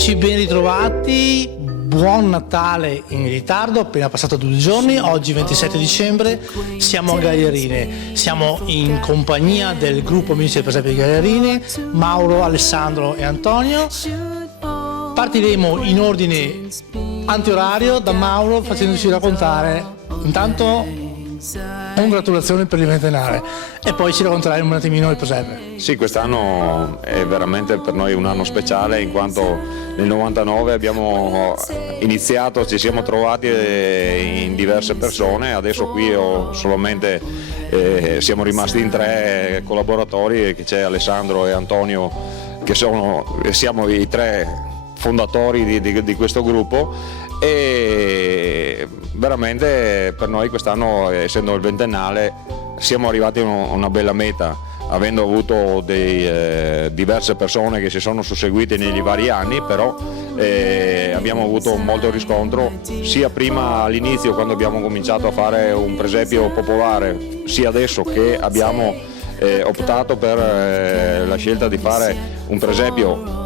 amici, ben ritrovati, buon Natale in ritardo, appena passato 2 giorni, oggi 27 dicembre, siamo a Gagliarine, siamo in compagnia del gruppo Amici del Presepe di Gagliarine, Mauro, Alessandro e Antonio. Partiremo in ordine antiorario da Mauro facendoci raccontare intanto congratulazioni per il ventennale e poi ci racconterai un attimino il presepe. Sì, quest'anno è veramente per noi un anno speciale in quanto nel 99 abbiamo iniziato, ci siamo trovati in diverse persone, adesso qui siamo rimasti in 3 collaboratori, che c'è Alessandro e Antonio che siamo i 3 fondatori di questo gruppo. E veramente per noi quest'anno, essendo il ventennale, siamo arrivati a una bella meta, avendo avuto diverse persone che si sono susseguite negli vari anni, però abbiamo avuto molto riscontro sia prima all'inizio quando abbiamo cominciato a fare un presepio popolare, sia adesso che abbiamo optato per la scelta di fare un presepio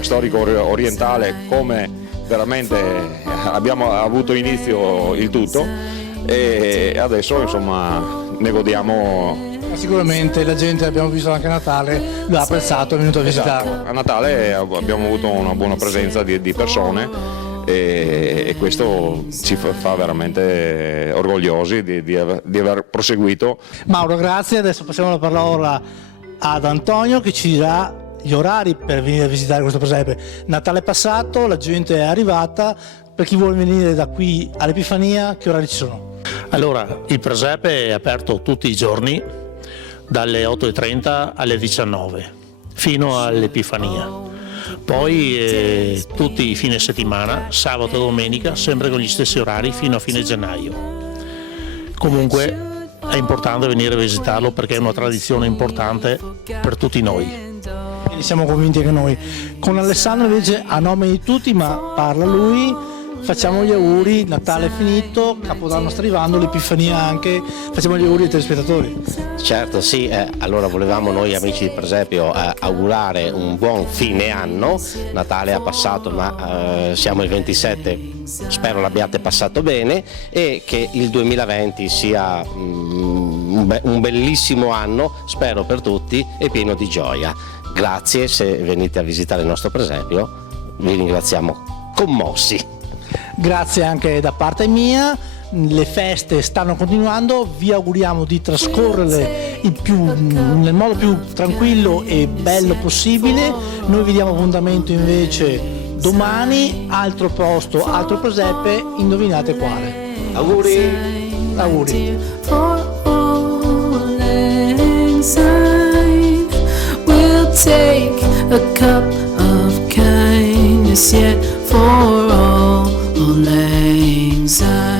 storico orientale, come veramente abbiamo avuto inizio il tutto, e adesso insomma ne godiamo. Sicuramente la gente, abbiamo visto anche a Natale, lo ha apprezzato, è venuto a visitare. Esatto. A Natale abbiamo avuto una buona presenza di persone e questo ci fa veramente orgogliosi di aver proseguito. Mauro, grazie. Adesso passiamo la parola ad Antonio che ci dirà gli orari per venire a visitare questo presepe. Natale passato, la gente è arrivata, per chi vuole venire da qui all'Epifania che orari ci sono? Allora, il presepe è aperto tutti i giorni dalle 8:30 alle 19 fino all'Epifania, poi tutti i fine settimana, sabato e domenica, sempre con gli stessi orari fino a fine gennaio. Comunque è importante venire a visitarlo perché è una tradizione importante per tutti noi. Quindi siamo convinti anche noi. Con Alessandro invece, a nome di tutti, ma parla lui, facciamo gli auguri, Natale è finito, Capodanno sta arrivando, l'Epifania anche, facciamo gli auguri ai telespettatori. Certo, sì, allora volevamo noi amici di Presepio augurare un buon fine anno. Natale è passato, ma siamo il 27, spero l'abbiate passato bene e che il 2020 sia un bellissimo anno, spero per tutti, e pieno di gioia. Grazie se venite a visitare il nostro presepio, vi ringraziamo commossi. Grazie anche da parte mia, le feste stanno continuando, vi auguriamo di trascorrerle nel modo più tranquillo e bello possibile. Noi vi diamo appuntamento invece domani, altro posto, altro presepe, indovinate quale. Auguri! Auguri! Take a cup of kindness yet for all lang syne.